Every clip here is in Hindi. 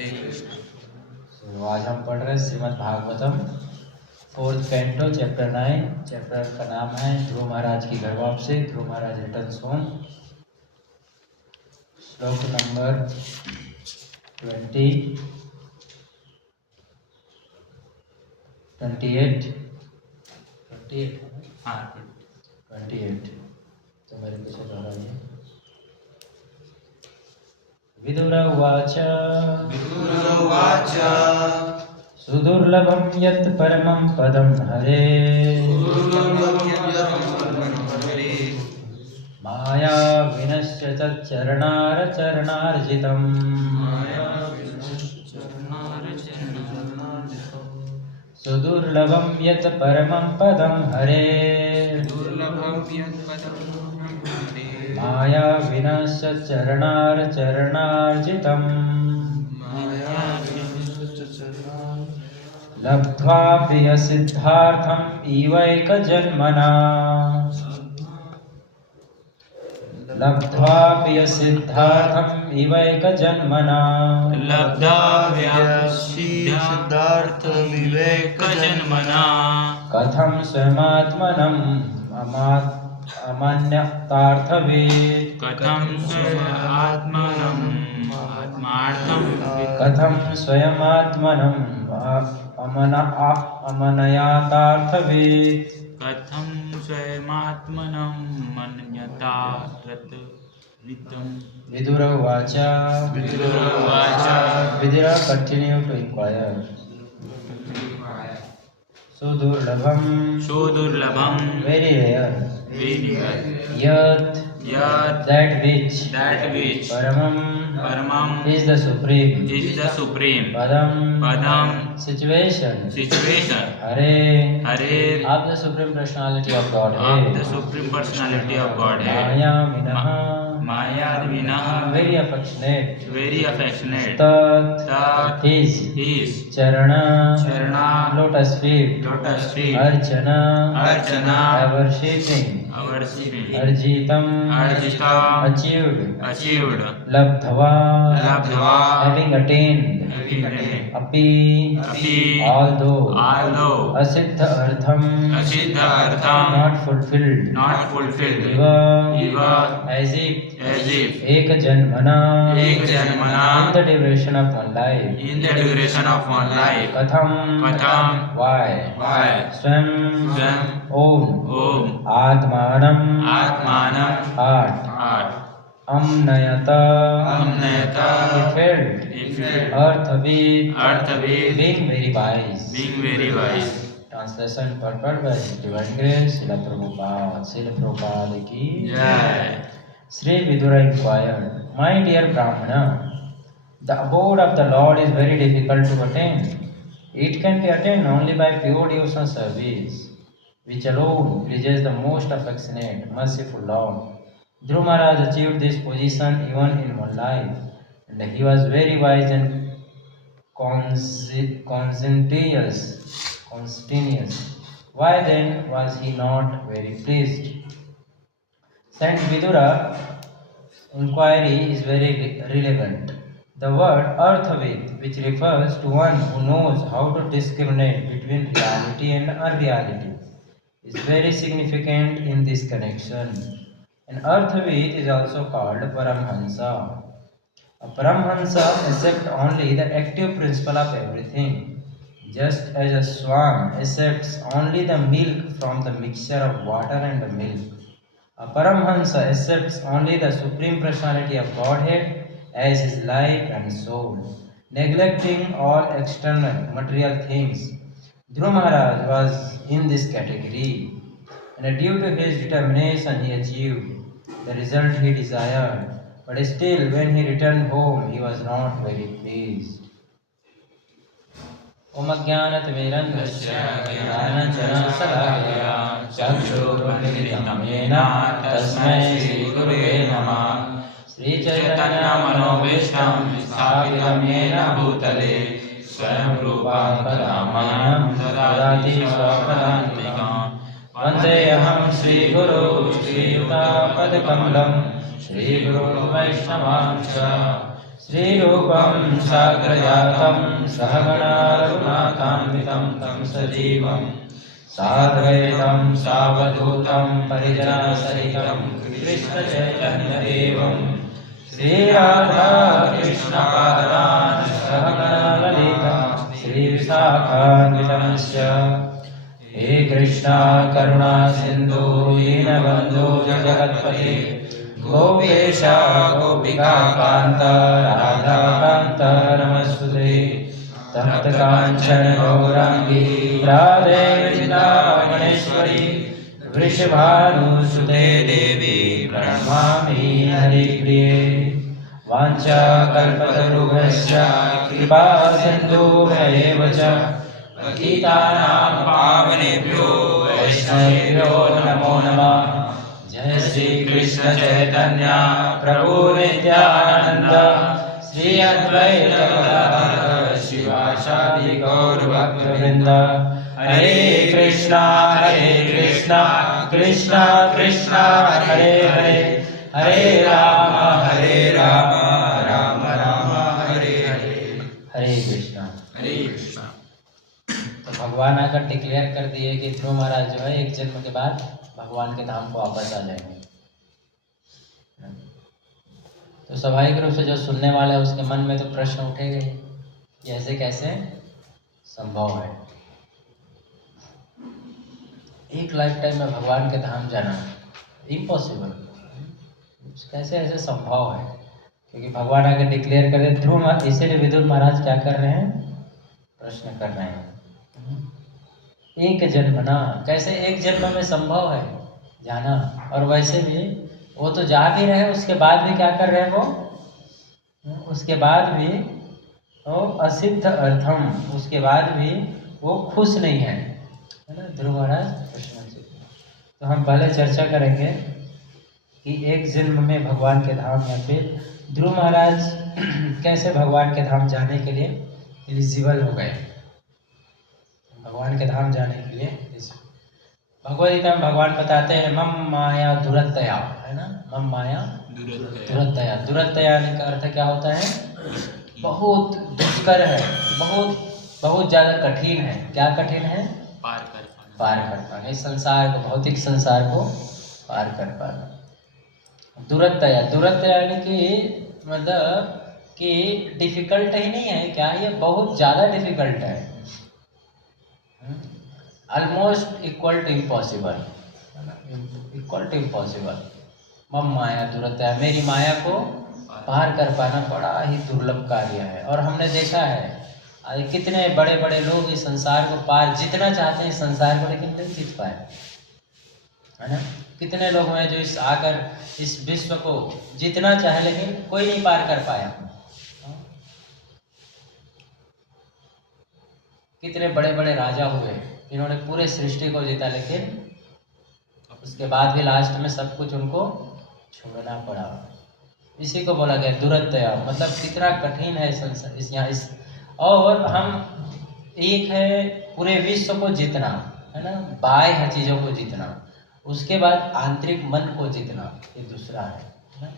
तो आज हम पढ़ रहे हैं Shrimad Bhagavatam 4th canto chapter 9। Chapter का नाम है ध्रुव महाराज की घर वापसी। ध्रुव महाराज रिटर्न्स होम। श्लोक नंबर 20, 28 तो मेरे पीछे दोहराइए। विदुर उवाच सुदुर्लभं यत् परमं पदं हरे माया विनश्य तच्चरणारचरणार्जितम् सुदुर्लभं यत् परमं पदं हरे माया विनश्य चरणारचरणार्जितम् लब्ध्वा प्रियसिद्धार्थम् इवैकजन्मना लब्ध्वा प्रियसिद्धार्थम् इवैकजन्मना सिद्धार्थविवेकजन्मना कथं स्वयमात्मनम् अमन्यतार्थवेत् कथं कथं स्वयमात्मनम् अमनयातार्थवेत् कथं स्वयमात्मनं मन्यतार्थवित्तं विदुर उवाच Vidura continued to inquire. Sudurlabham, very rare. Yat, that which, Paramam, is the supreme. Padam, situation. Hare, of the supreme personality of Godhead. Maya Vinaha, very affectionate. Tat, his. Charana, lotus feet. Archana, worshipping. Arjitam, achieved. Labdhava, having attained. Api, although. Asiddha artham, not fulfilled. Iva, as if. Eka janmana, in the duration of one life. Katham, why. Swam, own. Atmanam, heart. Amnayata, he felt. Arthavid, being very wise. Translation purport by Divine Grace, Srila Prabhupada ki Jai. Sri Vidura inquired, my dear Brahmana, the abode of the Lord is very difficult to attain. It can be attained only by pure devotional service, which alone pleases the most affectionate, merciful Lord. Dhruva Maharaj achieved this position even in one life, and he was very wise and conscientious. Why then was he not very pleased? Saint Vidura inquiry is very relevant. The word Arthavid, which refers to one who knows how to discriminate between reality and unreality, is very significant in this connection. An Arthavid is also called Paramhansa. A Paramhansa accepts only the active principle of everything, just as a swan accepts only the milk from the mixture of water and the milk. A Paramhansa accepts only the Supreme Personality of Godhead as his life and soul, neglecting all external material things. Dhruva Maharaj was in this category, and due to his determination he achieved the result he desired. But still, when he returned home, he was not very pleased. Om Ajnanatimirandhasya Jnananjana-salakaya Chakshurunmilitam Yena Tasmai Shri Gurave Namah. Shri Chaitanya Manobhishtam Sthapitam Yena Bhutale Swayam Rupa Kadamayam Dadati Swapadantikam. Vandeham Shri Guru Shri Yuta Padakamalam Shri Guru Vaishnavam Cha श्रीरूपं साग्रजातं सहगणा रघुनाथान्वितं तं सजीवं साद्वैतं सावधूतं परिजनसहितं कृष्णचैतन्यदेवं श्रीराधा कृष्णपादान् सहगणा ललिता श्रीविशाखान्वितस्य हे कृष्णा करुणा सिन्धु दीनबन्धो जगत्पते गोपेश गोपिका कान्त राधाकान्त नमस्तुते तप्त काञ्चन गौराङ्गी राधे वृन्दावनेश्वरी वृषभानुसुते देवी प्रणमामि हरिप्रिये वाञ्छाकल्पतरुभ्यश्च कृपा सिन्धुभ्येव च पतितानां पावनेभ्यो वैष्णवेभ्यो नमो नमः। जय श्री कृष्ण चैतन्य प्रभु नित्यानंद श्री अद्वैत गदाधर शिवासादि गौर भक्तवृंद। हरे कृष्णा कृष्णा कृष्णा हरे हरे हरे राम राम राम हरे हरे। हरे कृष्णा। तो भगवान आकर डिक्लेयर कर दिए कि ध्रुव महाराज जो है एक जन्म के बाद भगवान के धाम को वापस आ जाएंगे। तो स्वाभाविक रूप से जो सुनने वाला है उसके मन में तो प्रश्न उठेगा ही, ये ऐसे कैसे संभव है? एक लाइफ टाइम में भगवान के धाम जाना इम्पॉसिबल, कैसे ऐसे संभव है? क्योंकि भगवान आगे डिक्लेयर कर रहे ध्रुव, इसीलिए विदुर महाराज क्या कर रहे हैं? प्रश्न कर रहे हैं। एक जन्म ना, कैसे एक जन्म में संभव है जाना? और वैसे भी वो तो जा भी रहे, उसके बाद भी क्या कर रहे हैं वो? उसके बाद भी वो असिद्ध अर्थम, उसके बाद भी वो खुश नहीं है ना ध्रुव महाराज? तो हम पहले चर्चा करेंगे कि एक जन्म में भगवान के धाम या फिर ध्रुव महाराज कैसे भगवान के धाम जाने के लिए एलिजिबल हो गए। भगवान के धाम जाने के लिए भगवद गीता में भगवान बताते हैं मम माया दुरतया, है ना? मम माया दुरतया। दुरतया का अर्थ क्या होता है? बहुत दुष्कर है, बहुत ज़्यादा कठिन है। क्या कठिन है? पार कर पाना, इस संसार को, भौतिक संसार को पार कर पाना। दुरतया यानी कि मतलब कि डिफिकल्ट ही नहीं है क्या, ये बहुत ज़्यादा डिफिकल्ट है, almost equal to impossible, equal to impossible. मम माया दुरतया, मेरी माया को पार कर पाना बड़ा ही दुर्लभ कार्य है। और हमने देखा है कितने बड़े बड़े लोग इस संसार को पार जितना चाहते हैं, संसार को, लेकिन नहीं जीत पाए, है ना? कितने लोग हैं जो इस आकर इस विश्व को जीतना चाहे लेकिन कोई नहीं पार कर पाया। कितने बड़े बड़े राजा हुए इन्होंने पूरे सृष्टि को जीता, लेकिन उसके बाद भी लास्ट में सब कुछ उनको छोड़ना पड़ा। इसी को बोला गया दुरतया, मतलब कितना कठिन है संसार इस यहाँ इस। और हम एक है पूरे विश्व को जीतना, है ना, बाह्य चीज़ों को जीतना, उसके बाद आंतरिक मन को जीतना, ये दूसरा है ना?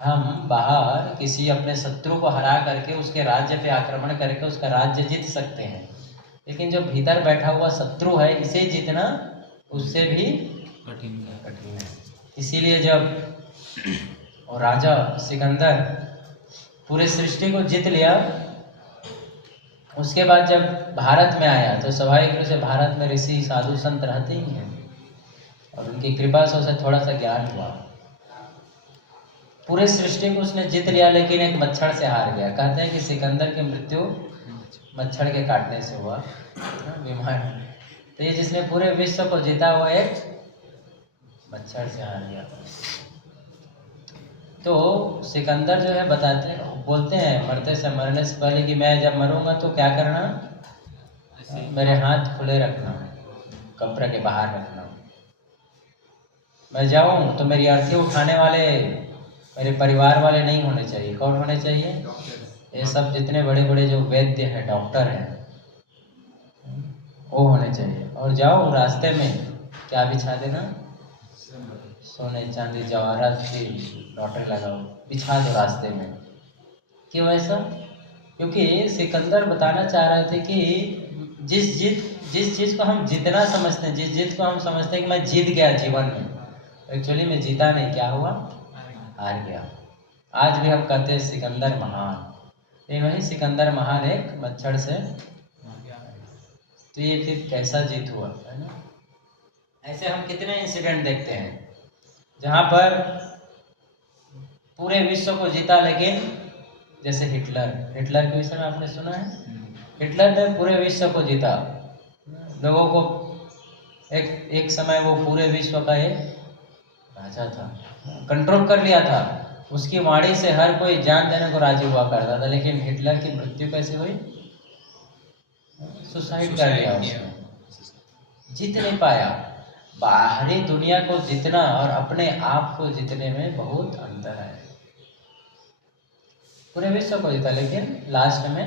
हम बाहर किसी अपने शत्रु को हरा करके उसके राज्य पे आक्रमण करके उसका राज्य जीत सकते हैं, लेकिन जो भीतर बैठा हुआ शत्रु है इसे जीतना उससे भी कठिन है। इसीलिए जब और राजा सिकंदर पूरे सृष्टि को जीत लिया, उसके बाद जब भारत में आया तो स्वाभाविक रूप से भारत में ऋषि साधु संत रहते ही हैं और उनकी कृपा से उसे थोड़ा सा ज्ञान हुआ। पूरे सृष्टि को उसने जीत लिया, लेकिन एक मच्छर से हार गया। कहते हैं कि सिकंदर की मृत्यु मच्छर के काटने से हुआ, बीमार। तो ये जिसने पूरे विश्व को जीता हुआ एक मच्छर से हार गया। तो सिकंदर जो है बोलते हैं मरने से पहले कि मैं जब मरूंगा तो क्या करना, मेरे हाथ खुले रखना, कब्र के बाहर रखना। मैं जाऊं तो मेरी अर्थी उठाने वाले मेरे परिवार वाले नहीं होने चाहिए। कौन होने चाहिए? ये सब जितने बड़े बड़े जो वैद्य हैं, डॉक्टर हैं, वो होने चाहिए। और जाओ रास्ते में क्या बिछा देना, सोने चांदी जवाहरात की लॉटरी लगाओ, बिछा दो रास्ते में। क्यों ऐसा? क्योंकि सिकंदर बताना चाह रहे थे कि जिस चीज़ को हम जितना समझते हैं, जिस चीज़ को हम समझते हैं कि मैं जीत गया जीवन में, एक्चुअली मैं जीता नहीं, क्या हुआ? हार गया। आज भी हम कहते हैं सिकंदर महान, लेकिन वही सिकंदर महान एक मच्छर से, तो ये फिर कैसा जीत हुआ, है ना? ऐसे हम कितने इंसिडेंट देखते हैं जहाँ पर पूरे विश्व को जीता, लेकिन जैसे हिटलर के विषय में आपने सुना है, हिटलर ने पूरे विश्व को जीता, लोगों को एक समय वो पूरे विश्व का एक राजा था, कंट्रोल कर लिया था, उसकी वाणी से हर कोई जान देने को राजी हुआ करता था, लेकिन हिटलर की मृत्यु कैसे हुई? सुसाइड कर लिया उसने, जीत नहीं पाया। बाहरी दुनिया को जीतना और अपने आप को जीतने में बहुत अंतर है। पूरे विश्व को जीता, लेकिन लास्ट में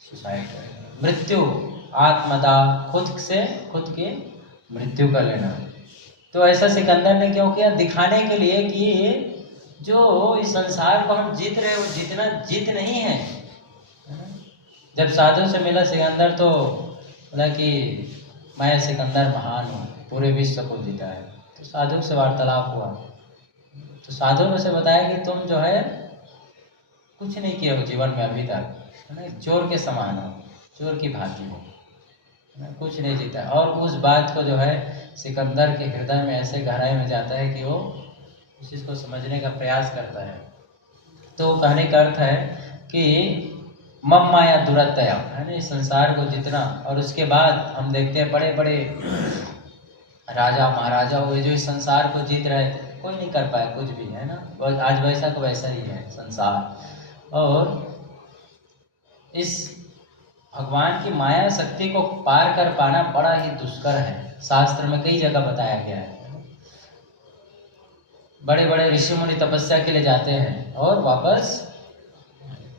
सुसाइड कर लिया, मृत्यु, आत्मदाह, खुद की मृत्यु कर लेना। तो ऐसा सिकंदर ने क्यों किया? दिखाने के लिए कि जो इस संसार को हम जीत रहे, वो जीतना जीत नहीं है। जब साधु से मिला सिकंदर तो बोला कि मैं सिकंदर महान हूँ, पूरे विश्व को जीता है। तो साधु से वार्तालाप हुआ, तो साधु ने उसे बताया कि तुम जो है कुछ नहीं किए हो जीवन में अभी तक, है ना, चोर के समान हो, चोर की भांति हो, कुछ नहीं जीता। और उस बात को जो है सिकंदर के हृदय में ऐसे गहराई में जाता है कि वो उस चीज़ को समझने का प्रयास करता है। तो कहने का अर्थ है कि मम माया दुरतया, है ना, इस संसार को जितना। और उसके बाद हम देखते हैं बड़े बड़े राजा महाराजा हुए जो इस संसार को जीत रहे थे, कोई नहीं कर पाया कुछ भी, है ना। आज वैसा को वैसा ही है संसार। और इस भगवान की माया शक्ति को पार कर पाना बड़ा ही दुष्कर है, शास्त्र में कई जगह बताया गया है। बड़े बड़े ऋषि मुनि तपस्या के लिए जाते हैं और वापस,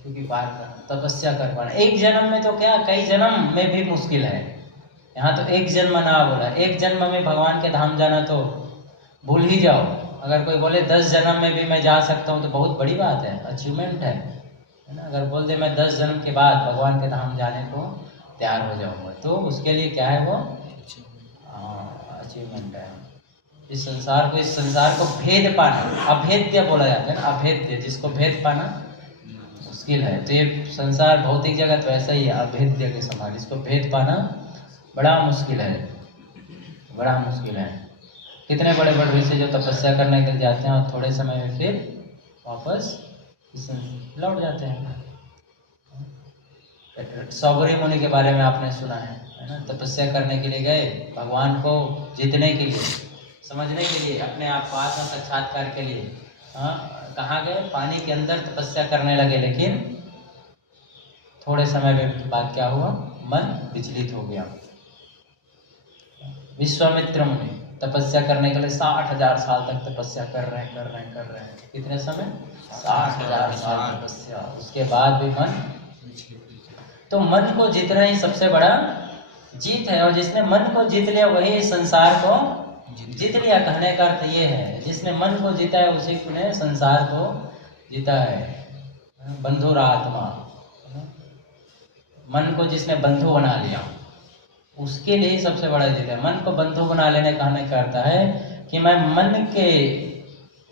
क्योंकि पार कर तपस्या कर पाना एक जन्म में तो क्या, कई जन्म में भी मुश्किल है। यहाँ तो एक जन्म ना बोला, एक जन्म में भगवान के धाम जाना तो भूल ही जाओ। अगर कोई बोले 10 जन्म में भी मैं जा सकता हूँ तो बहुत बड़ी बात है, अचीवमेंट है ना। अगर बोल दे मैं 10 जन्म के बाद भगवान के धाम जाने को तैयार हो जाऊंगा, तो उसके लिए क्या है, वो अचीवमेंट है। इस संसार को भेद पाना, अभेद्य बोला जाता है ना, अभेद्य, जिसको भेद पाना मुश्किल है। तो ये संसार भौतिक जगत वैसा ही है, अभेद्य के समान, इसको भेद पाना बड़ा मुश्किल है, बड़ा मुश्किल है। कितने बड़े बड़े ऋषि जो तपस्या करने के लिए जाते हैं और थोड़े समय में फिर वापस लौट जाते हैं। सौगरी मुनि के बारे में आपने सुना है ना, तपस्या करने के लिए गए, भगवान को जीतने के लिए, समझने के लिए, अपने आप को आत्म साक्षात्कार के लिए। कहाँ गए? पानी के अंदर तपस्या करने लगे, लेकिन थोड़े समय में बाद क्या हुआ? मन विचलित हो गया। विश्वामित्र मुनि तपस्या करने के लिए 60,000 साल तक तपस्या कर रहे हैं। कितने समय? 60,000 साल तपस्या। उसके बाद भी मन, तो मन को जीतना ही सबसे बड़ा जीत है। और जिसने मन को जीत लिया वही संसार को जीत लिया। कहने का अर्थ ये है, जिसने मन को जीता है उसी ने संसार को जीता है। बंधुर आत्मा, मन को जिसने बंधु बना लिया उसके लिए ही सबसे बड़ा जीत है। मन को बंधु बना लेने कहने का अर्थ है कि मैं मन के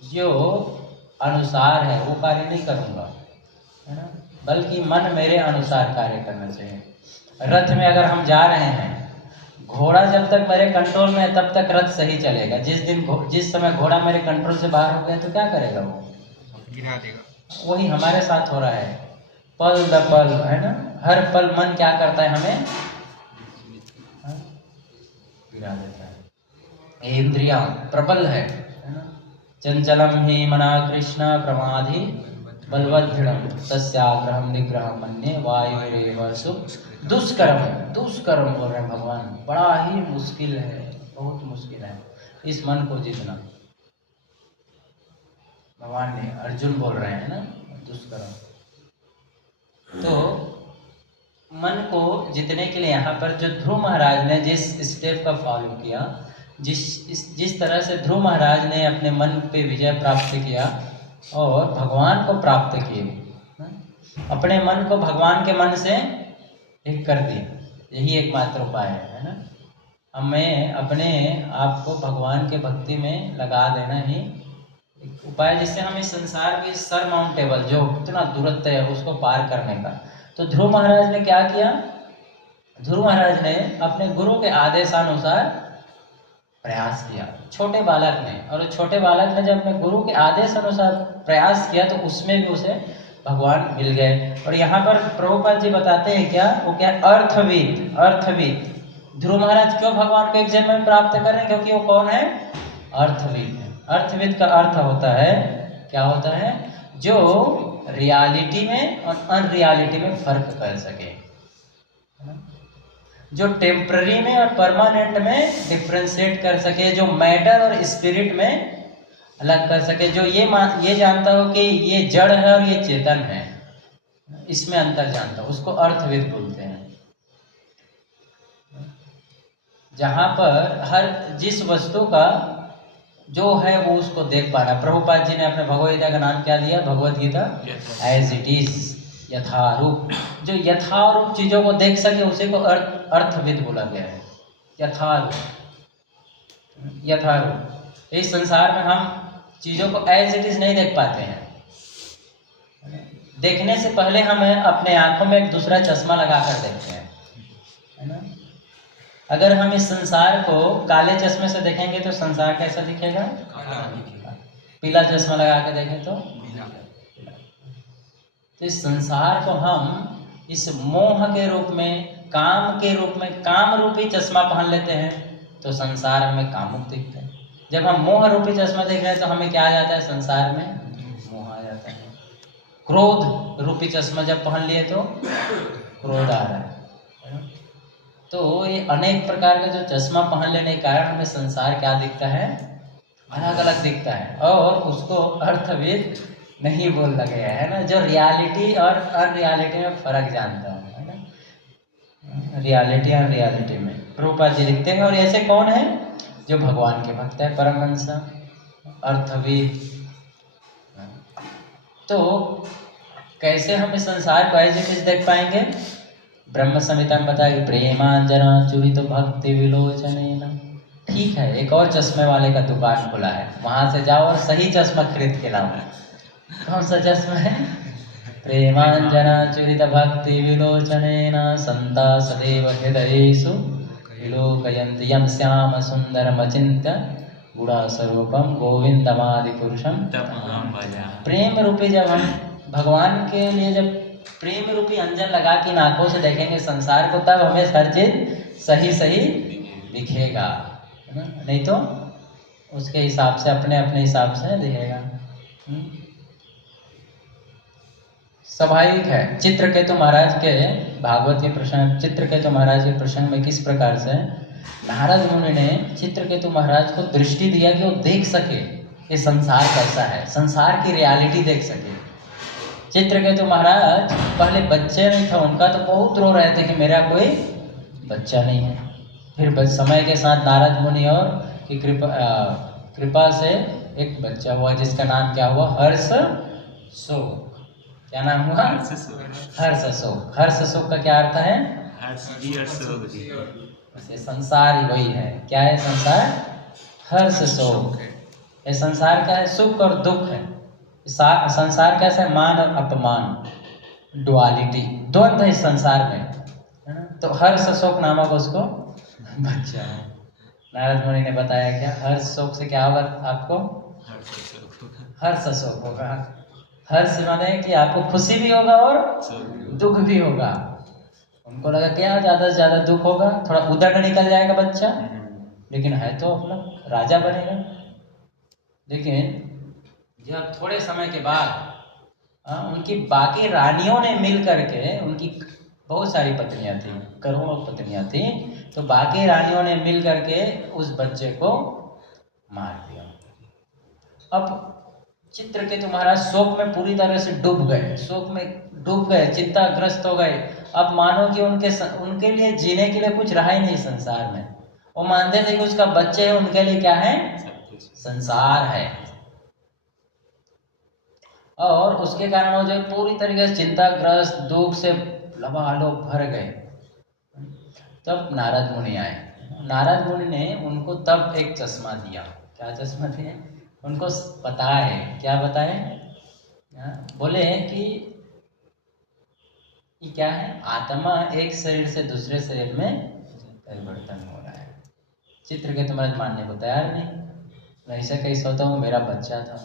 जो अनुसार है वो कार्य नहीं करूँगा, है ना, बल्कि मन मेरे अनुसार कार्य करना चाहिए। रथ में अगर हम जा रहे हैं, घोड़ा जब तक मेरे कंट्रोल में है तब तक रथ सही चलेगा। जिस समय घोड़ा मेरे कंट्रोल से बाहर हो गया तो क्या करेगा? वो गिरा देगा। वही हमारे साथ हो रहा है, पल दर पल, है ना, हर पल मन क्या करता है? हमें गिरा देता है। इंद्रियां प्रबल है ना। चंचलम ही मना कृष्ण प्रमाधि बलवदृढ़ तस्याग्रहम निग्रहम मन्ये वायुरेव दुष्कर्म बोल रहे हैं भगवान। बड़ा ही मुश्किल है, बहुत मुश्किल है इस मन को जीतना। भगवान ने, अर्जुन बोल रहे हैं ना, दुष्कर्म। तो मन को जीतने के लिए यहाँ पर जो ध्रुव महाराज ने जिस स्टेप का फॉलो किया, जिस तरह से ध्रुव महाराज ने अपने मन पे विजय प्राप्त किया और भगवान को प्राप्त किए, अपने मन को भगवान के मन से एक कर दिया, यही एकमात्र उपाय है ना। हमें अपने आप को भगवान के भक्ति में लगा देना ही एक उपाय है, जिससे हम इस संसार के सरमाउंटेबल जो इतना दूरत्व है उसको पार करने का। तो ध्रुव महाराज ने क्या किया? ध्रुव महाराज ने अपने गुरु के आदेशानुसार प्रयास किया, छोटे बालक ने। और छोटे बालक ने जब अपने गुरु के आदेश अनुसार प्रयास किया तो उसमें भी उसे भगवान मिल गए। और यहाँ पर प्रभुपाद जी बताते हैं क्या, वो क्या, अर्थविद। अर्थविद ध्रुव महाराज क्यों भगवान को एक जन्म में प्राप्त कर रहे हैं? क्योंकि वो कौन है? अर्थविद है। अर्थविद का अर्थ होता है, क्या होता है? जो रियलिटी में और अनरियलिटी में फर्क कर सके, जो टेम्पररी में और परमानेंट में डिफ्रेंशिएट कर सके, जो मैटर और स्पिरिट में अलग कर सके, जो ये जानता हो कि ये जड़ है और ये चेतन है, इसमें अंतर जानता हो, उसको अर्थविद बोलते हैं। जहाँ पर हर जिस वस्तु का जो है वो उसको देख पाना। प्रभुपाद जी ने अपने भगवद गीता का नाम क्या दिया? Bhagavad Gita as it is, यथारूप। जो यथारूप चीजों को देख सके उसी को अर्थविद बोला गया है। यथारूप, यथारूप। इस संसार में हम चीजों को एज इट इज नहीं देख पाते हैं। देखने से पहले हम अपने आंखों में एक दूसरा चश्मा लगा कर देखते हैं, है ना। अगर हम इस संसार को काले चश्मे से देखेंगे तो संसार कैसा दिखेगा? पीला चश्मा लगा के देखें तो इस संसार को हम इस मोह के रूप में, काम के रूप में, काम रूपी चश्मा पहन लेते हैं तो संसार हमें कामुक दिखता है। जब हम मोह रूपी चश्मा देख रहे हैं तो हमें क्या आ जाता है? संसार में मोह आ जाता है। क्रोध रूपी चश्मा जब पहन लिए तो क्रोध आ रहा है। तो ये अनेक प्रकार का जो चश्मा पहन लेने के कारण हमें संसार क्या दिखता है? अलग अलग दिखता है। और उसको अर्थविद नहीं बोल लगे है ना, जो रियलिटी और अनरियलिटी में फर्क जानता है ना, रियलिटी और रियलिटी में। प्रभुपाद जी लिखते हैं, और ऐसे कौन है? जो भगवान के भक्त है, परमहंस, अर्थविद। तो कैसे हम इस संसार को एज इट इज देख पाएंगे? ब्रह्म संहिता में बताया कि प्रेमांजना चूरित भक्ति विलोचनेन। ठीक है, एक और चश्मे वाले का दुकान खुला है, वहां से जाओ और सही चश्मा खरीद के लाओ। कौन सा चश्मा है? प्रेमांजना चूरित भक्ति विलोचनेन संता सदैव हृदयेषु विलोकयन्ति यं श्याम सुंदरम अचिन्त्य गुणा स्वरूपम गोविंदमादि पुरुषम तमहं भजामि। प्रेम रूपी, जब हम भगवान के लिए जब प्रेम रूपी अंजन लगा के नाकों से देखेंगे संसार को, तब हमें हर चीज सही सही दिखेगा, है ना। नहीं तो उसके हिसाब से, अपने अपने हिसाब से दिखेगा। स्वाभाविक है। चित्रकेतु महाराज के भागवत के प्रसंग, चित्रकेतु महाराज के प्रसंग में किस प्रकार से नारद मुनि ने चित्रकेतु महाराज को दृष्टि दिया कि वो देख सके ये संसार कैसा है, संसार की रियलिटी देख सके। चित्रकेतु महाराज पहले बच्चे नहीं था उनका, तो बहुत रो रहे थे कि मेरा कोई बच्चा नहीं है। फिर समय के साथ नारद मुनि और की कृपा से एक बच्चा हुआ, जिसका नाम क्या हुआ? हर्ष शोक। क्या नाम हुआ? हर्ष शोक। हर्ष शोक का क्या अर्थ है? ये संसार ही वही है। क्या है संसार? हर्ष शोक। ये संसार क्या है? सुख और दुख है। संसार कैसा है? मान और अपमान, डुअलिटी, द्वंद्व है इस संसार में, है ना। तो हर्ष शोक नामक उसको बच्चा है। नारद मुनि ने बताया क्या? हर्ष शोक से क्या होगा आपको? हर्ष शोक होगा। हर्ष माने कि आपको खुशी भी होगा और दुख भी होगा। उनको लगा क्या ज्यादा से ज्यादा दुख होगा, थोड़ा उदर निकल जाएगा बच्चा, लेकिन है तो अपना राजा बनेगा। लेकिन जब थोड़े समय के बाद उनकी बाकी रानियों ने मिल करके, उनकी बहुत सारी पत्नियां थी, करोड़ों पत्नियां थी, तो बाकी रानियों ने मिल करके उस बच्चे को मार दिया। अब चित्रकेतु महाराज शोक में पूरी तरह से डूब गए, शोक में डूब गए, चिंताग्रस्त हो गए। अब मानो कि उनके लिए जीने के लिए कुछ रहा ही नहीं संसार में। वो मानते थे कि उसका बच्चे है, उनके लिए क्या है? संसार है। और उसके कारण वो जो पूरी तरीके से चिंताग्रस्त दुख से लबालब भर गए। तब नारद मुनि आए। नारद मुनि ने उनको तब एक चश्मा दिया। क्या चश्मा दिया? उनको पता है, क्या बताए? बोले कि ये क्या है, आत्मा एक शरीर से दूसरे शरीर में परिवर्तन हो रहा है। चित्रकेतु महाराज मानने को तैयार नहीं, ऐसा कैसे होता, वो मेरा बच्चा था।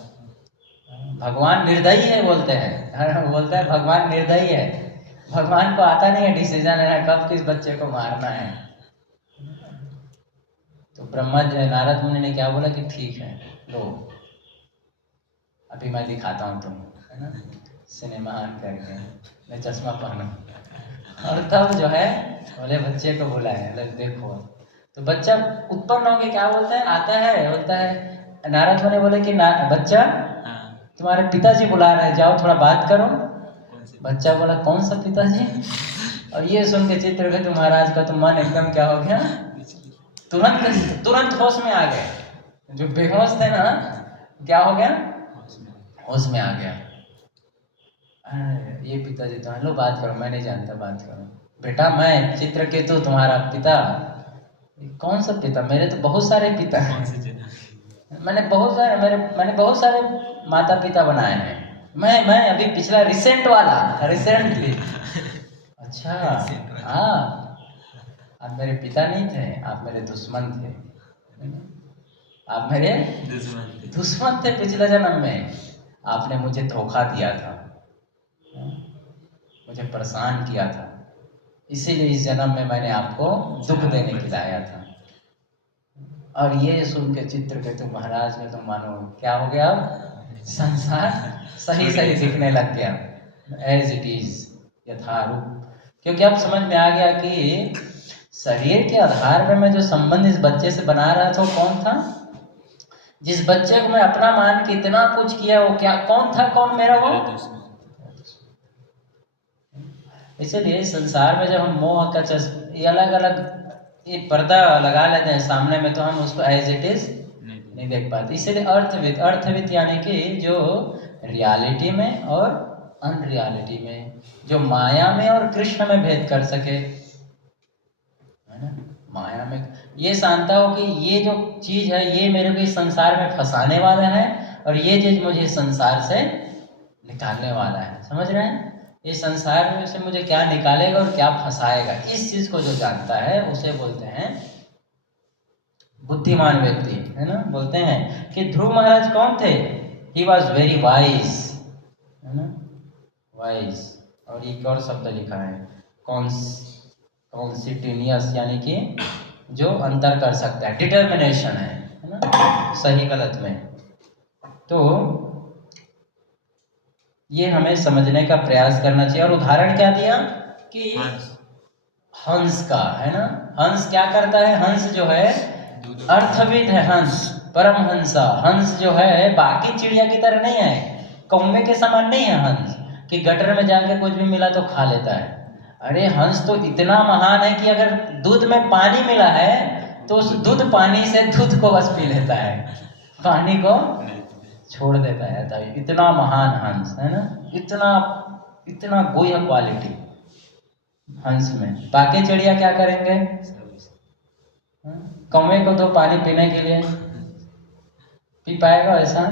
भगवान निर्दयी है बोलते हैं, बोलता है भगवान निर्दयी है, भगवान को आता नहीं है डिसीजन लेना कब किस बच्चे को मारना है। तो ब्रह्मा जी नारद मुनि ने क्या बोला कि ठीक है लो, अभी मैं दिखाता हूँ तुम, है ना, सिनेमा ऑन करके मैं चश्मा पहनूं। और तब जो है बोले बच्चे को बुलाया, देखो। तो बच्चा उत्पन्न होके क्या बोलता है, आता है, बोलता है, नारद मुनि बोले कि बच्चा तुम्हारे पिताजी बुला रहे हैं, जाओ थोड़ा बात करो। बच्चा बोला कौन सा पिताजी? और ये सुन के चित्रकेतु महाराज का तो मन एकदम क्या हो गया, तुरंत होश में आ गए। जो बेहोश थे ना, क्या हो गया, होश में आ गया। ये पिताजी तो, लो बात करो, मैं नहीं जानता, बात करो। बेटा मैं चित्रकेतु तुम्हारा पिता। कौन सा पिता? मेरे तो बहुत सारे पिता हैं, मैंने बहुत सारे माता पिता बनाए हैं। मैं अभी पिछला रिसेंटली। अच्छा, हाँ, आप मेरे पिता नहीं थे, आप मेरे दुश्मन थे, आप मेरे दुश्मन थे पिछले जन्म में। आपने मुझे धोखा दिया था, मुझे परेशान किया था, इसीलिए इस जन्म में मैंने आपको दुख देने के लिए आया था। और ये सुन के चित्रकेतु महाराज में तो मानो क्या हो गया, अब संसार सही सही दिखने लग गया, एज इट इज, यथारूप। क्योंकि अब समझ में आ गया कि शरीर के आधार पर मैं जो संबंध इस बच्चे से बना रहा था वो कौन था? जिस बच्चे को मैं अपना मान के इतना कुछ किया, वो क्या, कौन था, कौन मेरा वो? इसीलिए संसार में जब हम मोह का ये अलग अलग ये पर्दा लगा लेते हैं सामने में, तो हम उसको एज इट इज नहीं देख पाते। इसीलिए अर्थविद यानी कि जो रियलिटी में और अनरियलिटी में, जो माया में और कृष्ण में भेद कर सके, है ना। माया में ये जानता हो कि ये जो चीज है ये मेरे को इस संसार में फंसाने वाला है, और ये चीज मुझे इस संसार से निकालने वाला है। समझ रहे हैं? ये संसार में से मुझे क्या निकालेगा और क्या फंसाएगा, इस चीज को जो जानता है उसे बोलते हैं बुद्धिमान व्यक्ति, है ना। बोलते हैं कि ध्रुव महाराज कौन थे? ही वॉज वेरी वाइज, है ना, वाइज। और एक और शब्द लिखा है कॉन्सिटिनियस, यानी कि जो अंतर कर सकता है, डिटर्मिनेशन है ना, सही गलत में। तो ये हमें समझने का प्रयास करना चाहिए। और उदाहरण क्या दिया कि हंस का, है ना। हंस क्या करता है? हंस जो है अर्थविद है, हंस परमहंसा। हंस जो है बाकी चिड़िया की तरह नहीं है, कौवे के समान नहीं है हंस कि गटर में जाके कुछ भी मिला तो खा लेता है। अरे हंस तो इतना महान है कि अगर दूध में पानी मिला है तो उस दूध पानी से दूध को बस पी लेता है, पानी को छोड़ देता है। तभी इतना महान हंस, है ना, इतना गोया क्वालिटी हंस में। बाकी चिड़िया क्या करेंगे? कौवे को दो पानी पीने के लिए, पी पाएगा ऐसा?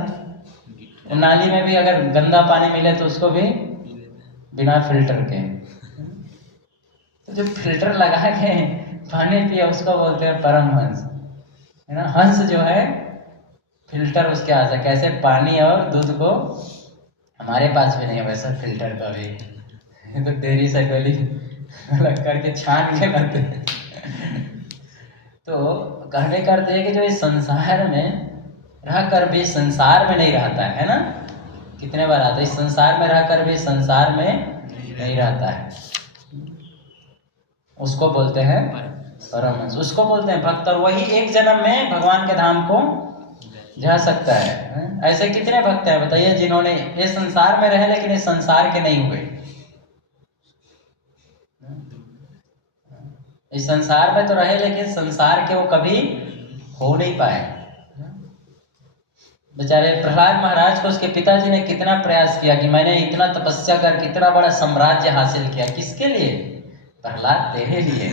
नाली में भी अगर गंदा पानी मिले तो उसको भी बिना फिल्टर के, तो जो फिल्टर लगा के पानी पिए उसको बोलते हैं परमहंस, है ना। हंस जो है फिल्टर उसके आस है, कैसे पानी और दूध को हमारे पास भी नहीं है वैसा फिल्टर का भी तो देरी से गली अलग करके छान के लाते हैं। तो कहने का अर्थ है कि जो इस संसार में रहकर भी संसार में नहीं रहता है ना, कितने बार आता है, इस संसार में रहकर भी संसार में नहीं रहता है, उसको बोलते हैं परमहंस, उसको बोलते हैं भक्त। और वही एक जन्म में भगवान के धाम को जा सकता है। ऐसे कितने भक्त हैं बताइए जिन्होंने इस संसार में रहे लेकिन इस संसार के नहीं हुए। इस संसार में तो रहे लेकिन संसार के वो कभी हो नहीं पाए। बेचारे प्रहलाद महाराज को उसके पिताजी ने कितना प्रयास किया कि मैंने इतना तपस्या कर कितना बड़ा साम्राज्य हासिल किया, किसके लिए? प्रहलाद तेरे लिए।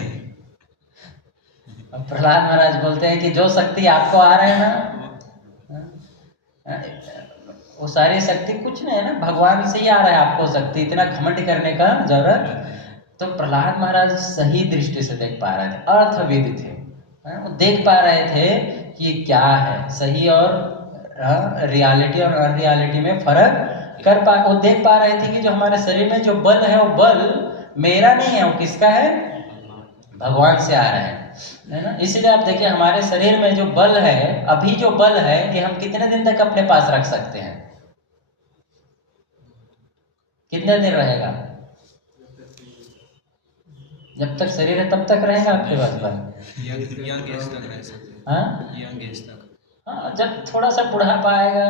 अब प्रहलाद महाराज बोलते हैं कि जो शक्ति आपको आ रहा है ना, वो सारी शक्ति कुछ नहीं है ना, भगवान से ही आ रहा है आपको शक्ति, इतना घमंड करने का जरूरत। तो प्रहलाद महाराज सही दृष्टि से देख पा रहे थे, अर्थविद थे, वो देख पा रहे थे कि क्या है सही और रियलिटी और अनरियलिटी में फर्क कर पा, वो देख पा रहे थे कि जो हमारे शरीर में जो बल है वो बल मेरा नहीं है, वो किसका है? भगवान से आ रहा है ना। इसीलिए आप देखिए हमारे शरीर में जो बल है, अभी जो बल है कि हम कितने दिन तक अपने पास रख सकते हैं? कितने दिन रहेगा? जब तक शरीर है तब तक रहेगा आपके पास बल। यंग एज तक रह सकते हैं। हाँ यंग एज तक। हाँ, जब थोड़ा सा बुढ़ापा आएगा,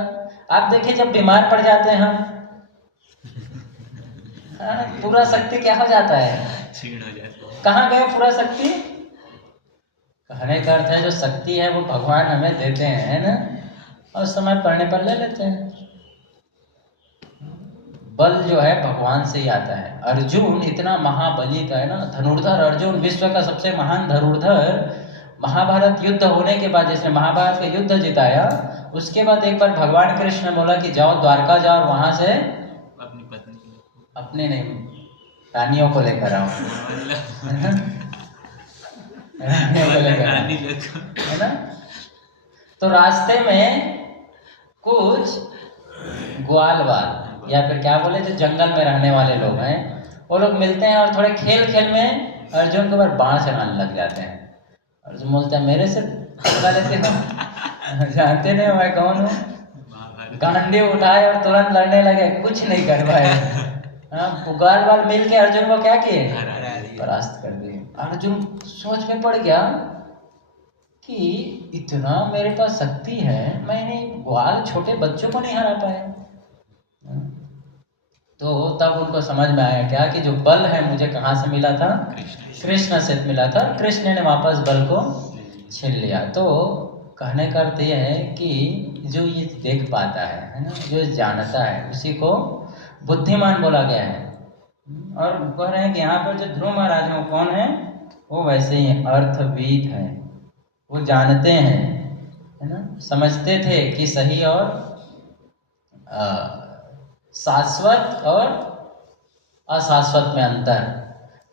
आप देखिए जब बीमार पड़ जाते हैं हम, पूरा शक्ति क्या हो जाता है? क्षीण हो जाता है। कहाँ गया पूरा शक्ति? कहने का अर्थ है जो शक्ति है वो भगवान हमें देते हैं, है ना, और समय पड़ने पर ले लेते हैं। बल जो है भगवान से ही आता है। अर्जुन इतना महाबली था, है ना, धनुर्धर अर्जुन, विश्व का सबसे महान धनुर्धर। महाभारत युद्ध होने के बाद, जैसे महाभारत का युद्ध जिताया, उसके बाद एक बार भगवान कृष्ण ने बोला कि जाओ द्वारका जाओ, और वहां से अपनी पत्नी अपने नहीं रानियों को लेकर आओ, रानियों को लेकर आओ, रानी लेकर। है ना। तो रास्ते में कुछ ग्वालवाल या फिर क्या बोले जो जंगल में रहने वाले लोग हैं, वो लोग मिलते हैं और थोड़े खेल खेल में अर्जुन के ऊपर बाण चलाने लग जाते हैं। अर्जुन बोलता है मेरे से चला लेते हो, जानते नहीं मैं कौन हूँ? गांडी उठाए और तुरंत लड़ने लगे, कुछ नहीं कर पाए। हाँ, ग्वालवाल मिल के अर्जुन को क्या किए? परास्त कर दिए। अर्जुन सोच में पड़ गया कि इतना मेरे पास शक्ति है, मैंने ग्वाल छोटे बच्चों को नहीं हरा पाया। तो तब उनको समझ में आया क्या कि जो बल है मुझे कहाँ से मिला था? कृष्ण से मिला था। कृष्ण ने वापस बल को छीन लिया। तो कहने का अर्थ यह है कि जो ये देख पाता है ना, जो जानता है, उसी को बुद्धिमान बोला गया है। और कह रहे हैं कि यहाँ पर जो ध्रुव महाराज हैं वो कौन है? वो वैसे ही अर्थविद हैं, वो जानते हैं, है ना, समझते थे कि सही और शाश्वत और अशाश्वत में अंतर।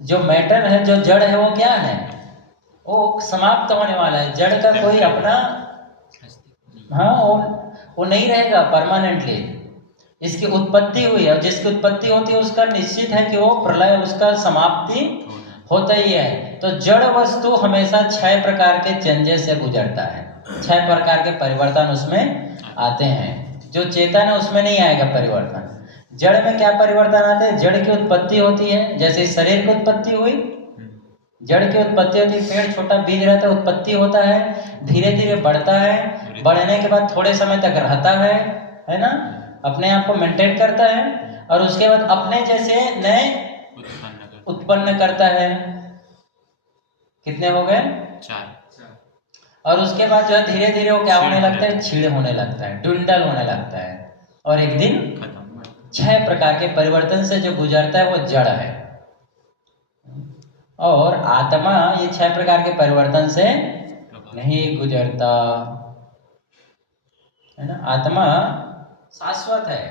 जो मैटर है, जो जड़ है, वो क्या है? वो समाप्त होने वाला है। जड़ का कोई अपना वो नहीं रहेगा परमानेंटली। इसकी उत्पत्ति हुई है, और जिसकी उत्पत्ति होती है उसका निश्चित है कि वो प्रलय, उसका समाप्ति होता ही है। तो जड़ वस्तु हमेशा 6 प्रकार के चेंजेस से गुजरता है, 6 प्रकार के परिवर्तन उसमें आते हैं। जो चेतन है उसमें नहीं आएगा परिवर्तन। जड़ में क्या परिवर्तन आते हैं? जड़ की उत्पत्ति होती है, जैसे शरीर की उत्पत्ति हुई, जड़ की उत्पत्ति होती है। पेड़ छोटा बीज रहता है, उत्पत्ति होता है, धीरे धीरे बढ़ता है, बढ़ने के बाद थोड़े समय तक रहता है ना, अपने आप को मेंटेन करता है, और उसके बाद अपने जैसे नए उत्पन्न करता है। कितने हो गए? 4। और उसके बाद जो है धीरे धीरे वो क्या होने लगता है? छीड़ होने लगता है, डुंडल होने लगता है, और एक दिन 6 प्रकार के परिवर्तन से जो गुजरता है वो जड़ है। और आत्मा ये 6 प्रकार के परिवर्तन से नहीं गुजरता, है ना। आत्मा शाश्वत है।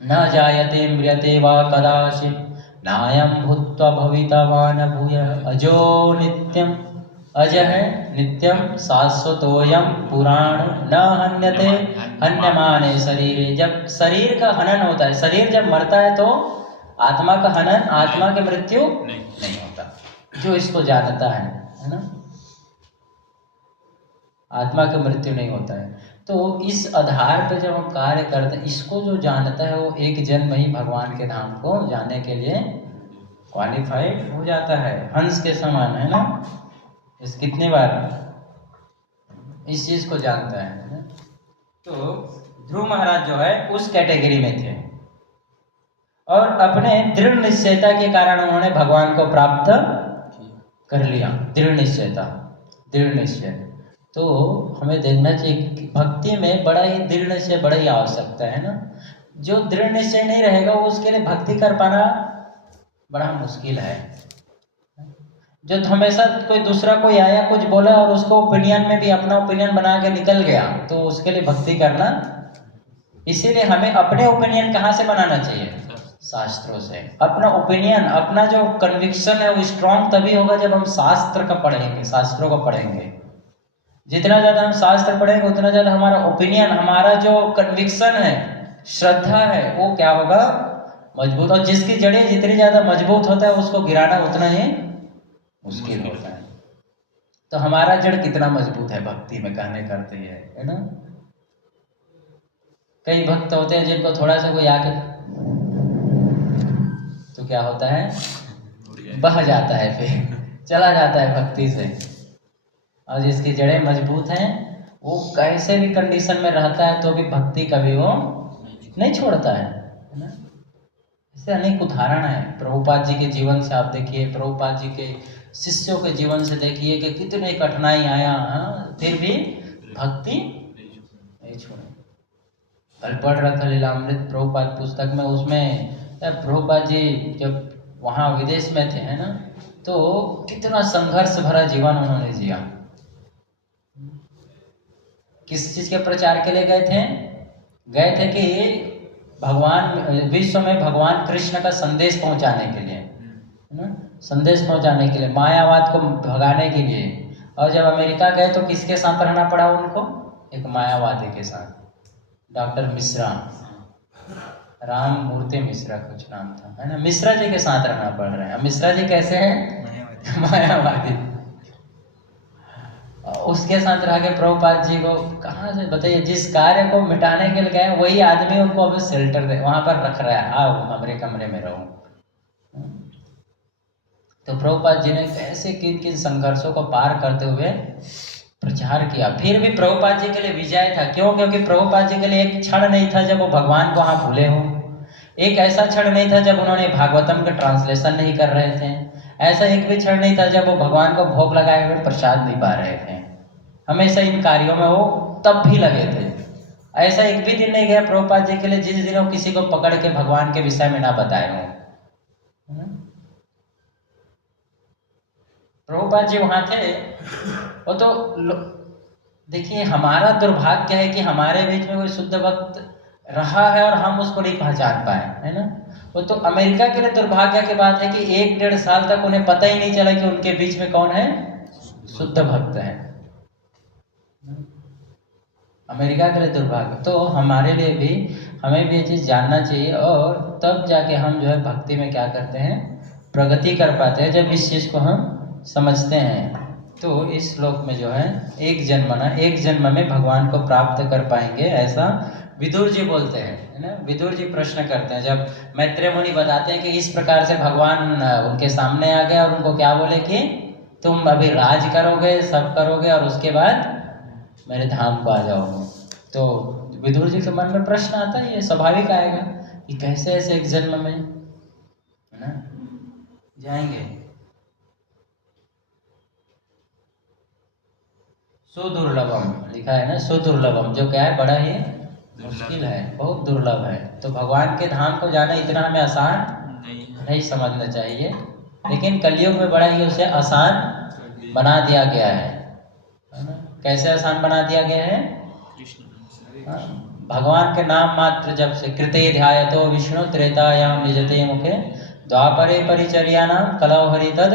न जायते म्रियते वा कदाचित् नायं भूत्वा भविता वा न भूयः अजो नित्यम, अज है, नित्यम, शाश्वतोयम पुराण न हन्यते हन्यमाने शरीरे। जब शरीर का हनन होता है, शरीर जब मरता है तो आत्मा का हनन, आत्मा की मृत्यु नहीं होता। जो इसको जानता है ना, आत्मा की मृत्यु नहीं होता है। तो इस आधार पर जब हम कार्य करते हैं, इसको जो जानता है वो एक जन्म ही भगवान के धाम को जानने के लिए क्वालिफाइड हो जाता है, हंस के समान, है ना। इस कितनी बार इस चीज को जानता है। तो ध्रुव महाराज जो है उस कैटेगरी में थे, और अपने दृढ़ निश्चयता के कारण उन्होंने भगवान को प्राप्त कर लिया। दृढ़ निश्चयता, दृढ़ निश्चय। तो हमें देखना चाहिए कि भक्ति में बड़ा ही दृढ़ निश्चय बड़ा ही आवश्यकता है ना। जो दृढ़ निश्चय नहीं रहेगा वो उसके लिए भक्ति कर पाना बड़ा मुश्किल है। जो हमेशा कोई दूसरा कोई आया कुछ बोला और उसको ओपिनियन में भी अपना ओपिनियन बना के निकल गया तो उसके लिए भक्ति करना, इसीलिए हमें अपने ओपिनियन कहाँ से बनाना चाहिए? शास्त्रों से। अपना ओपिनियन, अपना जो कन्विक्शन है वो स्ट्रांग तभी होगा जब हम शास्त्र का पढ़ेंगे, शास्त्रों को पढ़ेंगे। जितना ज्यादा हम शास्त्र पढ़ेंगे उतना ज्यादा हमारा ओपिनियन, हमारा जो कन्विक्शन है, श्रद्धा है, वो क्या होगा? मजबूत। और जिसकी जड़ें जितनी ज्यादा मजबूत होता है उसको गिराना उतना ही मुश्किल होता है। तो हमारा जड़ कितना मजबूत है भक्ति में कहने करते है ना। कई भक्त होते हैं जिनको थोड़ा सा कोई आके तो क्या होता है? बह जाता है, फिर चला जाता है भक्ति से। और जिसकी जड़ें मजबूत हैं वो कैसे भी कंडीशन में रहता है तो भी भक्ति कभी वो नहीं छोड़ता है ना। ऐसे अनेक उदाहरण है प्रभुपाद जी के जीवन से। आप देखिए प्रभुपाद जी के शिष्यों के जीवन से देखिए कि कितनी कठिनाई आया, फिर भी भक्ति नहीं छोड़ी। कल पढ़ रहा था लीलामृत प्रभुपाद पुस्तक में, उसमें प्रभुपाद जी जब वहाँ विदेश में थे है ना, तो कितना संघर्ष भरा जीवन उन्होंने जिया। किस चीज के प्रचार के लिए गए थे कि भगवान विश्व में भगवान कृष्ण का संदेश पहुंचाने के लिए, है ना, संदेश पहुंचाने के लिए, मायावाद को भगाने के लिए। और जब अमेरिका गए तो किसके साथ रहना पड़ा उनको? एक मायावादी के साथ, डॉक्टर मिश्रा, राम मूर्ति मिश्रा कुछ नाम था, है ना। मिश्रा जी के साथ रहना पड़ रहा है। मिश्रा जी कैसे हैं? मायावादी। उसके साथ रह के प्रभुपाद जी को कहाँ से बताइए, जिस कार्य को मिटाने के लिए गए वही आदमी उनको अभी शेल्टर दे वहां पर रख रहा है, आओ हमारे कमरे में रहो। तो प्रभुपाद जी ने कैसे किन किन संघर्षों को पार करते हुए प्रचार किया। फिर भी प्रभुपाद जी के लिए विजय था। क्यों? क्योंकि प्रभुपाद जी के लिए एक क्षण नहीं था जब वो भगवान को वहां भूले हो। एक ऐसा क्षण नहीं था जब उन्होंने भागवतम का ट्रांसलेशन नहीं कर रहे थे। ऐसा एक भी क्षण नहीं था जब वो भगवान को भोग लगाए हुए प्रसाद नहीं पा रहे थे। हमेशा इन कार्यों में वो तब भी लगे थे। ऐसा एक भी दिन नहीं गया प्रभुपाद जी के लिए जिस दिन वो किसी को पकड़ के भगवान के विषय में ना बताए हों। प्रभुपाद जी वहां थे। वो तो देखिए हमारा दुर्भाग्य है कि हमारे बीच में कोई शुद्ध भक्त रहा है और हम उसको नहीं पहचान पाए, है ना। वो तो अमेरिका के लिए दुर्भाग्य की बात है कि 1-1.5 साल तक उन्हें पता ही नहीं चला कि उनके बीच में कौन है शुद्ध भक्त है। अमेरिका के लिए दुर्भाग्य। तो हमारे लिए भी हमें भी ये चीज़ जानना चाहिए और तब जाके हम जो है भक्ति में क्या करते हैं, प्रगति कर पाते हैं। जब इस चीज़ को हम समझते हैं तो इस श्लोक में जो है एक जन्म में भगवान को प्राप्त कर पाएंगे, ऐसा विदुर जी बोलते हैं, है ना। विदुर जी प्रश्न करते हैं जब मैत्रेय मुनि बताते हैं कि इस प्रकार से भगवान उनके सामने आ गए और उनको क्या बोले कि तुम अभी राज करोगे, सब करोगे और उसके बाद मेरे धाम को आ जाओगे। तो विदुर जी के मन में प्रश्न आता है, ये स्वाभाविक आएगा कि कैसे ऐसे एक जन्म में, है ना, जाएंगे। सुदुर्लभम लिखा है ना, सुदुर्लभम, जो क्या है बड़ा ही मुश्किल है, बहुत दुर्लभ है। तो भगवान के धाम को जाना इतना हमें आसान नहीं समझना चाहिए, लेकिन कलयुग में बड़ा ही उसे आसान बना दिया गया है ना। कैसे आसान बना दिया गया है? भगवान के नाम मात्र जब से कृते ध्यायतो विष्णु त्रेतायाम निजते मुखे द्वापरे परिचर्यानाम कलौ हरि तद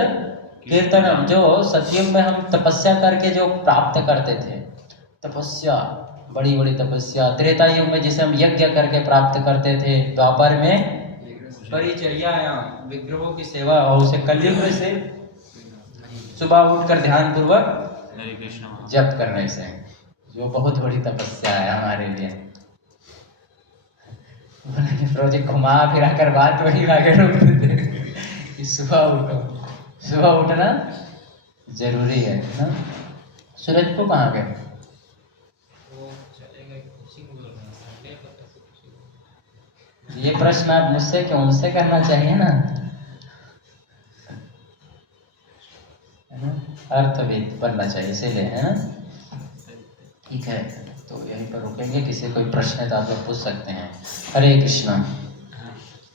कीर्तनम। जो सतयुग में हम तपस्या करके जो प्राप्त करते थे, तपस्या, बड़ी बड़ी तपस्या, त्रेता युग में जिसे हम यज्ञ करके प्राप्त करते थे, द्वापर में परिचर्यायाम विग्रहों की सेवा, और उसे कलयुग में से सुबह उठकर ध्यान पूर्वक जप करने से, जो बहुत बड़ी तपस्या है हमारे लिए। प्रोजेक्ट घुमा फिरा कर बात वही लाके रोक देते कि सुबह उठना जरूरी है ना। सूरज को कहाँ गए? ये प्रश्न आप मुझसे क्यों, उनसे करना चाहिए ना, है ना। अर्थविद बनना चाहिए इसीलिए, है ना। ठीक है, तो यहीं पर रुकेंगे। किसी कोई प्रश्न है तो आप लोग पूछ सकते हैं। हरे कृष्णा।